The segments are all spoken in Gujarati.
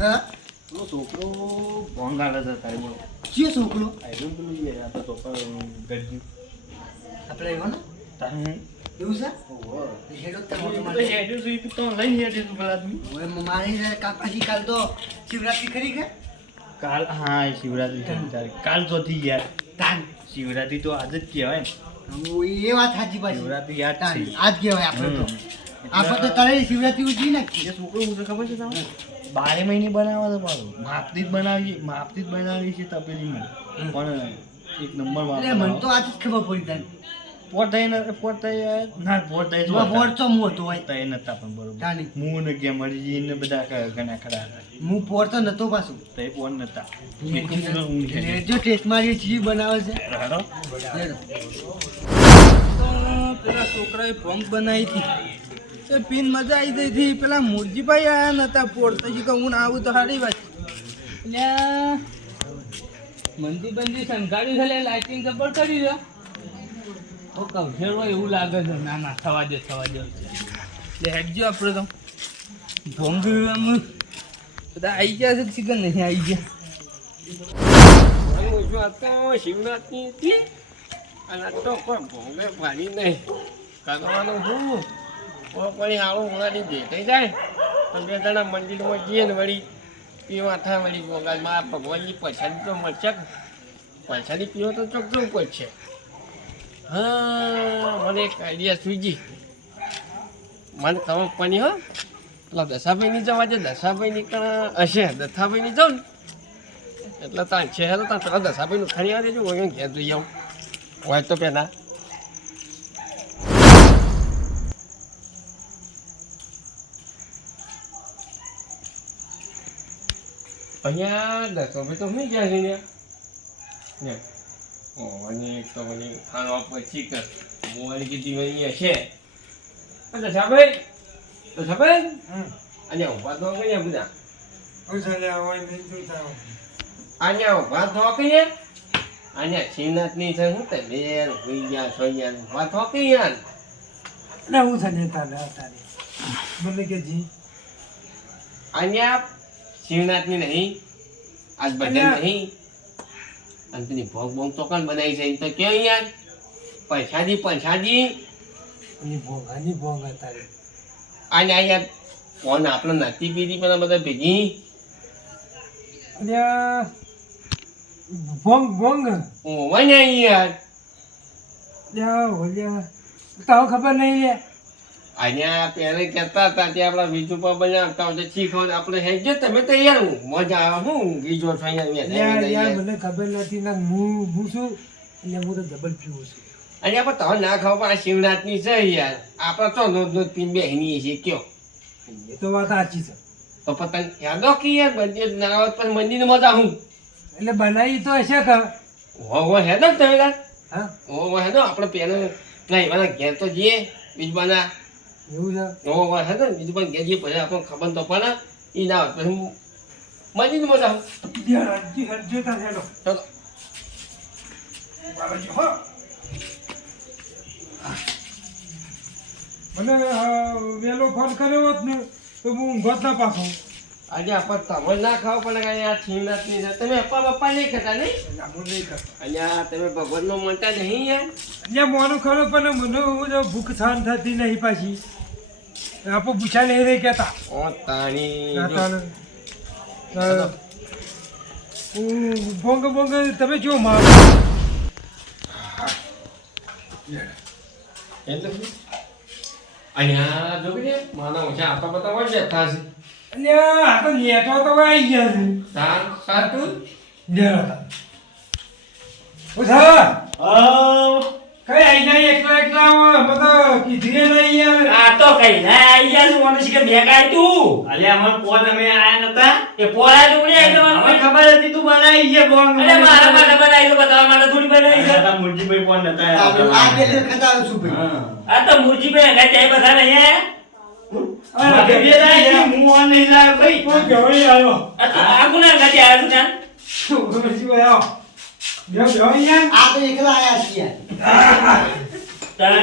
હા પેલો છોકરો ભોંગ આલે છે તારે બોલો. જે છોકરો આયરો પેલું યાર આ તો પર ગડ્યું. આપણે એવો ને તારે એવું છે ઓહો. હેડો તે તો મોટો માટે હેડ્યું છે તો લઈને હેડ્યું છે પેલા આદમી. હવે મારી કાકાજી કાલ તો શિવરાત્રી ખરી કે કાલ હા શિવરાત્રી છે તારે. કાલ ચોથી યાર. તાન શિવરાત્રી તો આજ જ કહેવાય ને. એ વાત સાચી પાછી શિવરાત્રી યાદ તાન છે. આજ કહેવાય આપણે તો આપણે તો તારે શિવરાત્રી ઉજવી નાખી એ છોકરો હું ખબર છે તમને 12 મહિને બનાવે છે પાછું. માપથી જ બનાવી છે તપેલીમાં. પણ એક નંબર એટલે મને તો આજ જ ખબર પડી તાન પોટ વોટ તો મોટો હોય નતા પણ બરોબર. તાની હું ને ગયા મળી ને બધા ઘણા ખરા હતા. હું પોરતો નતો પાછું તો એ પોટ નતા. જો ટેસ્ટ મારી ચીજ બનાવે છે હાલો. લેડો. પેલા છોકરાએ ભોંગ બનાવી હતી તે પીન મજા આવી ગઈ હતી. પેલા મુરજીભાઈ આયા નતા પોરતા કે હું આવું તો સારી વાત. એટલે મંદી બંદી સંઘાડી છે લાઇટિંગ જબર કરી છે તો કવઠેરો એવું લાગે છે. ના ના થવા દે એટલે હેડજો આપણે તો ભોંગ આમ બધા આવી ગયા છે ચિકન નહીં આવી ગયા. શિવરાત્રી હતી અને તો કોઈ ભોંગે પાડી નહીં કરવાનું શું કોઈ આવું ઉનાળી દેખાઈ જાય તો બે જણા મંદિરમાં જઈએ ને વળી પીવા થાય વળી ભોગામાં ભગવાનની પછાડી તો મળશે પછાડી પીવો તો ચોખ્ખું પડશે. હા મને એક આઈડિયા સૂજી મને ખબર પડી હો પેલા દશાભાઈની જવા છે દશાભાઈની હશે દશાભાઈની જાઉં ને એટલે તાર છે તો તાર પેલા દશાભાઈનું ખરી આવી દેજો હોય ઘેર જોઈ આવું હોય તો પેલા અહીંયા દશાભાઈ તો નહીં ગયા છે ને અને એક તો મને ખાવા પછી કે મોબાઈલ કીધી અહીંયા છે દશાભાઈ અને ઉભા તો કયા બધા અહીંયા ઉભા તો કહીએ અહીંયા શ્રીનાથની છે શું તમે હોઈ ગયા છો યાર ઉભા તો કઈ યાર હું છે તારે મને કે જી અહીંયા શિવનાથની નહીં આજ ભજન નહીં અને પેલી ભોગ બોંગ તો કોણ બનાવી છે તો કે યાર પૈસાજી ભોંગાની ભોંગ તારે આને અહીંયા કોણ આપણે નાતી પીધી પેલા બધા ભેગી ભોંગ ભોંગ ઓવા ને યાર તો ખબર નહીં લે અહીંયા પહેલે કહેતા હતા ત્યાં આપણા બીજું પર બનાવતા હોય શીખો આપણે હેજો તમે તો યાર મજા આવે હું બીજો મને ખબર નથી ને હું છું એટલે હું તો ડબલ પીવું છું અહીંયા પણ તમે ના ખાવ પણ આ શિવનાથની છે યાર આપણે તો નોંધ પીને બેહની છે કયો એ તો વાત સાચી છે તો પતંગ યાદો કે યાર મંદિર ના આવત પણ મંદિર મજા હું એટલે બનાવી તો હશે કે હો હેદો તમે યાર હા હો હેદો આપણે પેલો નહીં વાળા ઘેર તો જઈએ બીજબાના એવું છે હો હેદો બીજું પણ ઘેર જઈએ પછી આપણને ખબર તો પડે એ ના હોય પછી મંદિર મજા હું ચલો મને વેલો ફોન કર્યો હોત ને તો હું ઊંઘત ના પાછો આજે આપણે તમે ના ખાવ પણ અહીંયા શ્રીનાથની છે તમે પપ્પા નહીં ખાતા નહીં નહીં કરતા અહીંયા તમે ભગવાનનો માનતા નહીં યાર અહીંયા મોનું ખરો પણ મને હું ભૂખ સહન થતી નહીં પાછી આપણે પૂછા નહીં રહી કહેતા ઓ તાણી બોંગ બોંગ તમે જો મારો અહીંયા જો કે માના ઓછા આપતા બતા હોય છે થાશે અને આ તો નેટો તો આવી ગયા છે તાર સાતું દેરા ઉઠા કઈ આઈ નહીં એકલા બધા કીધી નહીં યાર આ તો કઈ ના આઈ યાર મને શીખે બે કાઈ તું અલે અમર પોત અમે આયા નતા એ પોળા જોડે આઈ તો મને ખબર હતી તું બનાવી છે બોંગ અરે મારા માટે બનાવી તો બતાવ મારે થોડી બનાવી છે આ મુરજીભાઈ પોત નતા આ બે ખતા છું ભાઈ આ તો મુરજીભાઈ ગા ચાય બધા નહીં અરે બે દાઈ હું ઓન નહીં લાવ ભાઈ કોઈ ગવઈ આવ્યો આ ગુના ગા ચાય આવ્યો જાન શું આવ્યો જો યાર આ તો એકલા આયા છીએ તારા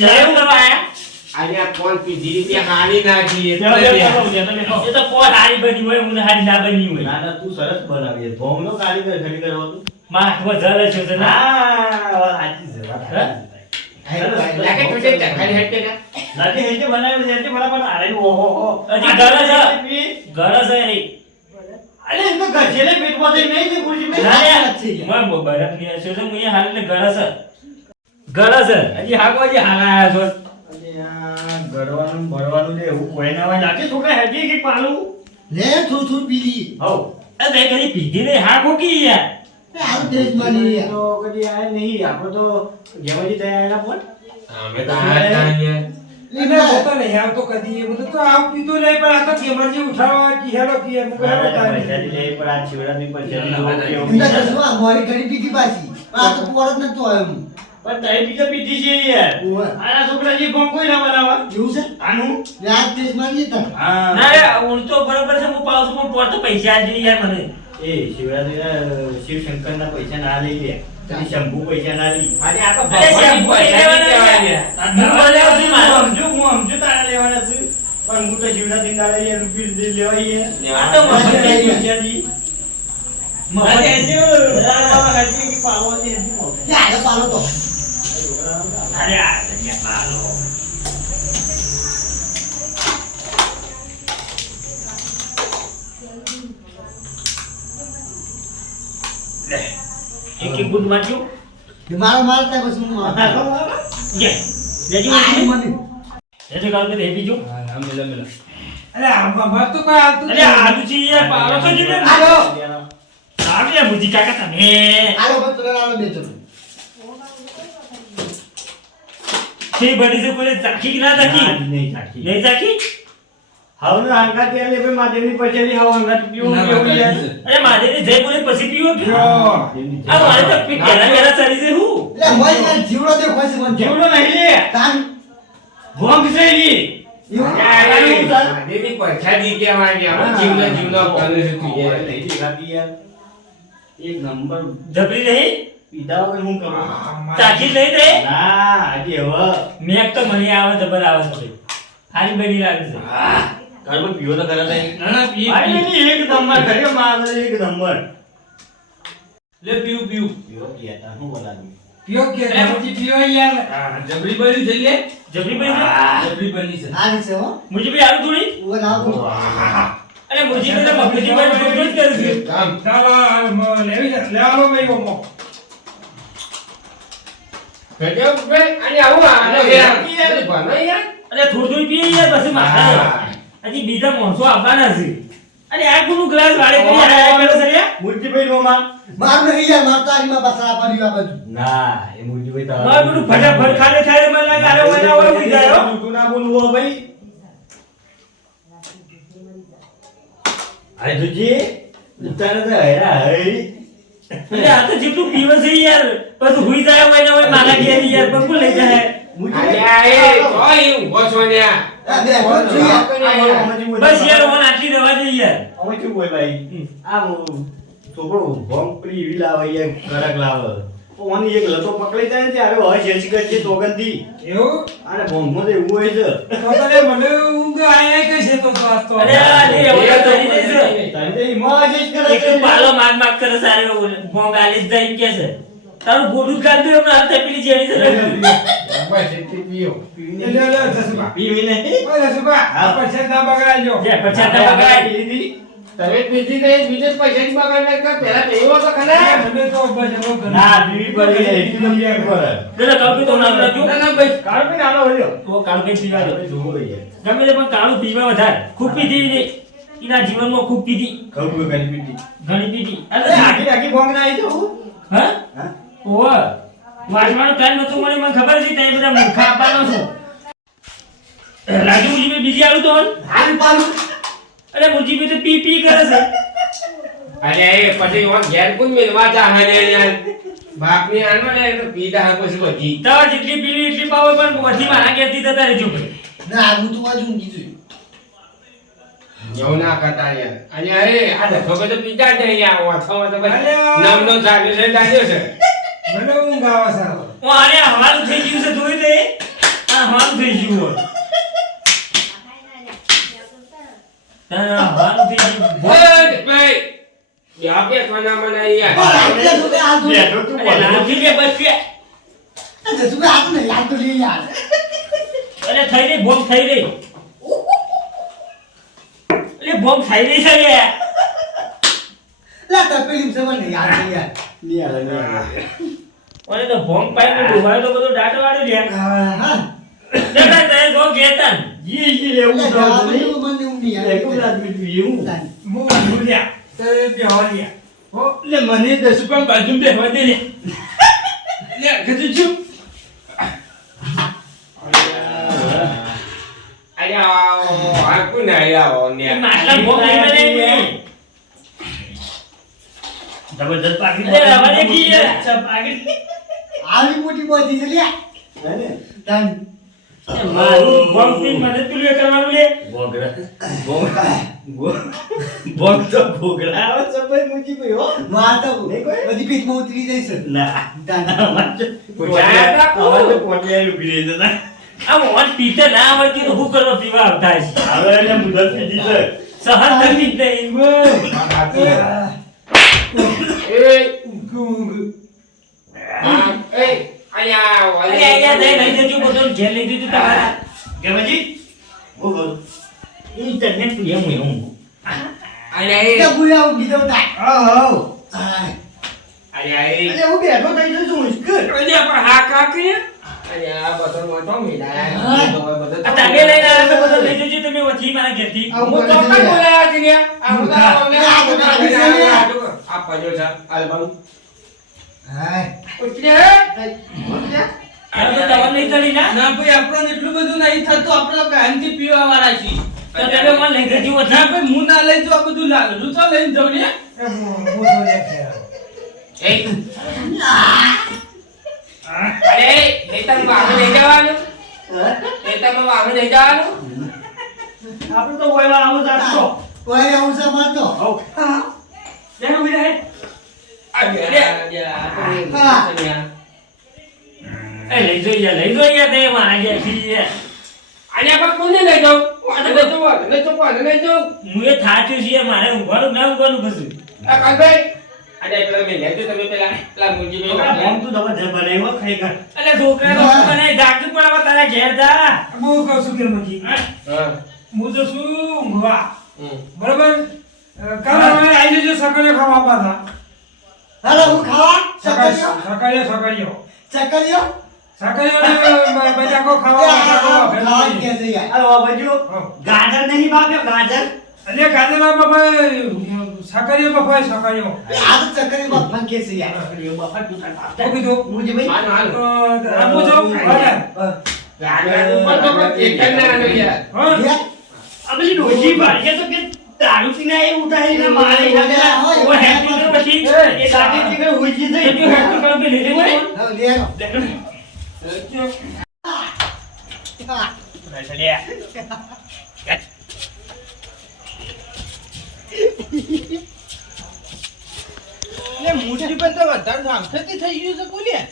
જરે કરવા આયા આજે આ કોણ પીધી રીતે હારી નાખી બેહો, બેહો, બેહો, બેહો. એ તો પોત હારી બની હોય ઊંઘ હારી ના બની હોય ના ના તું સરસ બનાવીએ ભોંગનો કારીગર ખરીગર હોતું માં હાથમાં જલ છે તો ના હા વાત સાચી છે વાત સાચી છે. લાગે તું જે ખાલી હેડ કે લાગે હેજે બનાવ્યું છે હેજે બરાબર આરે ઓહો હજી ગરજ છે. ગરજ છે રે અરે એમ તો ગજેલે પેટમાં થઈ નહીં ને ગુરજી ભાઈ ના છે યાર. રે મોય બરફ ની છે તો મુએ હાલ ને ગરજ છે. ગરજ છે. હજી હાકો હજી હાલ આયા છો અરે આ ગરવાનું ભરવાનું ને એવું કોઈ ના હોય લાગે છોકરા હેજે કે પાલું લે થોડું થોડું પી લઈએ. હવ એ તે કદી પીધી ને હાકો કી યાર એ હારું ટેસ્ટમાં નહીં યાર. તો કદી આયા નહીં આપણે તો જેવાજી તૈયાર આયા પણ અમે તો હાથ નહીં એને હોતો નહીં આવતો કદી એમ તો આવ પીતો નહીં પણ આ તો કેમરજી ઉઠાડવા કી હેલો કી એમ કહે પૈસાથી લઈ પણ આ છેવડાની પૈસાથી જોવો કેવું. એમના ચશ્મા મારી ઘડી પીધી પાછી. પણ આ તો પોર જ નતો આવ્યો હું. પણ તારી બીજા પીધી છે યાર ઓવે. આના છોકરા જે ભોંગ કોઈ ના બનાવવા એવું છે? આનું લે આ ટેસ્ટમાં નહીં તાર. હા ના રે ઊંઘ તો બરાબર છે હું પાઉં છું પણ પોર તો પૈસા આલજે યાર મને એ શિવરાત્રીના શિવશંકરના પૈસા ના લઈ લે તને શંભુ પૈસા ના લઈ આજે આ તો અરે શેમ્પૂ લઈ લેવાના છે. હું બોલ્યો છું મારો. હું સમજુ તારા લેવાના છું પણ હું તો શિવરાત્રી ના લઈ રૂપિયા લેવાય આ તો મસ્ત લઈ લે. પૈસાથી લે આગળ પાલો તો. અરે આ જગ્યા પાલો લે એક ગુડ માર્યું એ મારો મારતા પછી હું મારતો. લે લેજો આ મને. એ તો કાલ કે બીજો હા મિલા મિલા અરે આ મત તો કોઈ આવતું અરે આલુ છે યાર પાલો તો જીને આલો. સામે બુજી કાકા તમે આલો પણ તને આલો બેચો. તે બની છે કોઈ ચાખી કે ના ચાખી નહીં સાચી નહીં ચાખી હવે હંગા ત્યારે લે માધેવની પૈસાથી હવે હંગા પીવું ના, કેવું ના, યાર અરે માધેને જય બોલે પછી પીવો કે જો. આ મારે તો પી કેરા કેરા ચડી છે હું લે મોય યાર જીવડો દે ખોસી મને. જેવડો નહીં લે તાન. ભોંગ છે ઈ એવું? દેવી પૈસા દી કે વાગે અમે જીવનો જીવનો કરે છે તું યાર નહીં દેખાતી યાર એક નંબર જબરી નહીં પીધા વગર હું કરું ચાખી નહીં તે ના હજી હવે મેક તો મને આવે જબર આવે છે હારી બની લાગે છે ઘરમાં પીવો તો ખરા નહીં ના ના પી આઈ નહીં એક નંબર ખરે મારે એક નંબર લે પીવું પીવું પીવો ગયા હું બોલાવી પીઓ કે ગરજી પીઓ યાર હા જબરી બની છે લે જબરી બની છે જબરી બની છે આ રીતે હો. મુજી ભાઈ આલુ થોડી ઉવે લાવ તો. અરે મુજી ને તો મફજી ભાઈ ફોટો જ કરે છે કામ ચાલો લેવી જા લેવાનો ભાઈ ઓમો ગજબ ભાઈ અને આવું આનો યાર બનો યાર અરે થોડું થોડું પીએ યાર પછી માથા હજી બીજા માણસો આવવાના છે અરે આ કોનું ગ્લાસ વાળે કરી આયા પેલો સરિયા મુરજીભાઈ રોમાં માર નહીં યાર માર તો આરીમાં બસરા પાડી આ બધું. ના એ મુરજીભાઈ તારા માર બધું ફટાફટ ખાને થાય મને લાગે આરે વના હોય ઉઈ જાય હો. જૂઠું ના બોલવું હો ભાઈ અરે તુજી તારે તો હેરા હઈ અરે આ તો જેટલું પીવે છે યાર પછી હુઈ જાય વના હોય મારા ઘેર યાર પકુ લઈ જાય આજે આ એ કોઈ ઊંઘો છો ને આ આ બે તો જોઈએ. બસ યાર ઓન આટલી દવા દે યાર અમે શું બોલ ભાઈ આ છોકરો ભોંગ પડી એવી લાવે યાર કડક લાવે ઓની એક લતો પકડી જાય ને ત્યારે હોય છે શિકર છે તોગંદી એવું અને ભોંગમાં તો એવું હોય છે તો તને મને ઊંઘ આયા કે છે તો આ તો અરે આ લે એવું તો કરી દે છે તારી તો ઈમાં જ કરે એક તો પાલો માગ માગ કરે સારે ભોંગ આલી જ જાય કે છે તારું ગોડું કાઢ દે હમણાં હાથ પેલી જેડી છે બસ એટલી પીઓ લે લે જસબા પીવી નહીં ઓય જસબા આ પૈસા ના બગાડજો જે પછા તા બગાડ દીદી તમે પીધી નહીં બીજે પૈસા જ બગાડ નાખ પહેલા પીવો તો ખરા મને તો બસ એનો ગણ ના પીવી પડી ને એકદમ યાર કરે પેલા કાળું તો નામ રાખજો ના ના ભાઈ કાળ પી નાનો હોય તો કાળું કઈ પીવા દે જોવો યાર ગમે તે પણ કાળું પીવા વધારે ખૂબ પીધી ને એના જીવનમાં ખૂબ પીધી ખબર કરી પીટી ઘણી પીધી અરે આખી આખી ભોંગ ના આવી તો હા હા ઓહ વાંચવાનો ટાઈમ નતો મને મને ખબર છે તે બધા મૂર્ખા આપવાનો છો રાજુ મુજીબે બીજી આલું તો હાલ પાલું. અરે મુજીબે તો પી પી કરે છે અરે એ પછી ઓન ઘેર કોણ મેલવા ચાહે ને યાર બાપની આનમાં ને તો પીધા હા પછી બધી તાર જેટલી પીવી એટલી પાવે પણ બધી મારા ઘેરથી જતા રહેજો ભાઈ ના હું તો બાજુ ઊંઘી જોઈ. એવું ના કરતા યાર અને અરે આ દફો તો પીતા જ નહીં આ ઓથામાં તો પછી અલ્યા. નામનો જાગ્યો છે જાગ્યો છે મને ઊંઘ આવે સારો હું આને હવાનું થઈ ગયું છે જોઈ લે આ હવાનું થઈ ગયું હોય તારા હવાનું થઈ ગયું. ભાઈ યા કે ખાના મને યાર એટલે શું કે આ તો બેઠો તું અરે લાગી લે બસ કે. શું કે આ તો નહીં યાદ તો લે યાર અરે થઈ રહી બોમ્બ થઈ રહી. અરે બોમ્બ થઈ રહી છે યાર. લા તપેલી છે મને યાદ નહીં યાર નહીં હાલે, નહીં હાલે. ઓને તો બોમ્બ પાઈને ડૂબાયો તો બધો ડાટો વાળ્યો લે. હા દેખાય તો એ જો ગેતન. જી, જી, લેવું એટલે તો જવાબ નહીં. એવું મને એવું નહીં યાદ એકલું જ આદમી તું એવું. બહુ ભૂલ્યા તે બેહવાલિયા હો લે મને 10 રૂપિયા બાજુ બેહવા દે લે લે કીધું છું અરે આ કોને આયા એ ને માટલા બોમ્બ નહીં બને નહીં. જબરદસ્ત પાકી દે રવા દે કી યાર. ચપ પાકી. આવી મોટી બોધી છે લ્યા હે ને? તાન એ મારું બોમ્બ થી મને તું લે કરવાનું લે. બોમ્બ તો ઘોઘરા આવે છે ભાઈ મુજીભાઈ, હો. માર તો નહીં કોઈ? બધી પેટમાં ઉતરી જાય છે ના. તાન અમારે તો પોટિયા ઊભી રહી છે ના. આ મોહન પીતે ના આવડતી તો શું કરવા પીવા આવતા છે. હવે એને મુદત પીધી છે. સહન થતી જ નહીં. એ એ આયા અરે અહીંયા લઈ જજો બધું ઘેર લઈ જજો તમારા. ગેમજી, હું કરું? ઇન્ટરનેટ તું એમ એવું. કે બુયા ઉગી દઉં તા આવ. આય અરે અરે હું બેઠો થઈ જઉં છું મુશ્કેલ. અરે પણ હા કાકી અરે આ બધો મોટો મિલાય આ તમે લઈને આવ્યા તો બધું લઈ જજો તમે વથી મારા ઘેરથી. આવું હું તો કરે છે કઈ લ્યા. બોલાયા છે ને આ હું તો આ પજો છે આલ્બમ હાય ઉતરે આ તો દવા નહીં ચડી ના. ના ભાઈ આપણને એટલું બધું નહીં થતું આપણે ગાંધી પીવા વાળા છીએ તો તમે મને લઈ જજો ના વથી. ભાઈ હું ના લઈ જાઉં આ બધું લાલું તો લઈને જાઉં ને હું તો લે ખેર એ અરે નેતામાં વાહન લઈ જવાનું નેતામાં વાહન લઈ જવાનું આપણે તો વહેલા આવું જ આપતો. ઓય આવું છે માર તો લેનો બીજા હે. એ લઈ જો યાર તે મારા ઘેરથી યાર. અને આપણે કોને લઈ જાઉં આ તો લઈ જાઉં હું એ થાચ્યો છે યાર, મારે ઊંઘવાનું ના ઊંઘવાનું કશું. આ કાલભાઈ આજે પેલા મેં લેજો તમે પેલા મુરજીભાઈ બોમ્બ તું તમે જે બનાવ્યો ખરેખર. અલે છોકરા તો મને જાગતું પણ હવે તારા ઘેર જા. હું કહું છું કે મજી હા હું તો શું ઊંઘવા હમ બરાબર કાલે હવે આવી જજો સકાળે ખાવા પાછા હાલો હું ખાવા સકાળે ચકરિયો સકાળે ચકરિયો સકાળે બજાકો ખાવા ખાવા કે બજાકો છે યાર અરે વાહ બાજુ ગાજર નહીં બાપ્યો ગાજર. અરે ગાજરા બાપા સકાળે બાપા સકાળે આ તો ચકરિયો બાપ ફંકે છે યાર એવું બાપા તું તાર બાપ. તો કીધું મુજીભાઈ. હાલો હાલો આપું છો હા ગાજર ઉપર તો એક જ ના આનો યાર યાર આ બધી ડોશી ભાઈ તો કે દારૂ પીને એ ઉઠાઈને મારે એના ઓ હેપી તો પછી એ દાદી થી કઈ હુઈ જઈ. તું હેપી કરો કે લઈ લેજો. હા લે મૂર્તિ પણ તો વધારે સાંભળતી થઈ ગયું છે બોલ્યા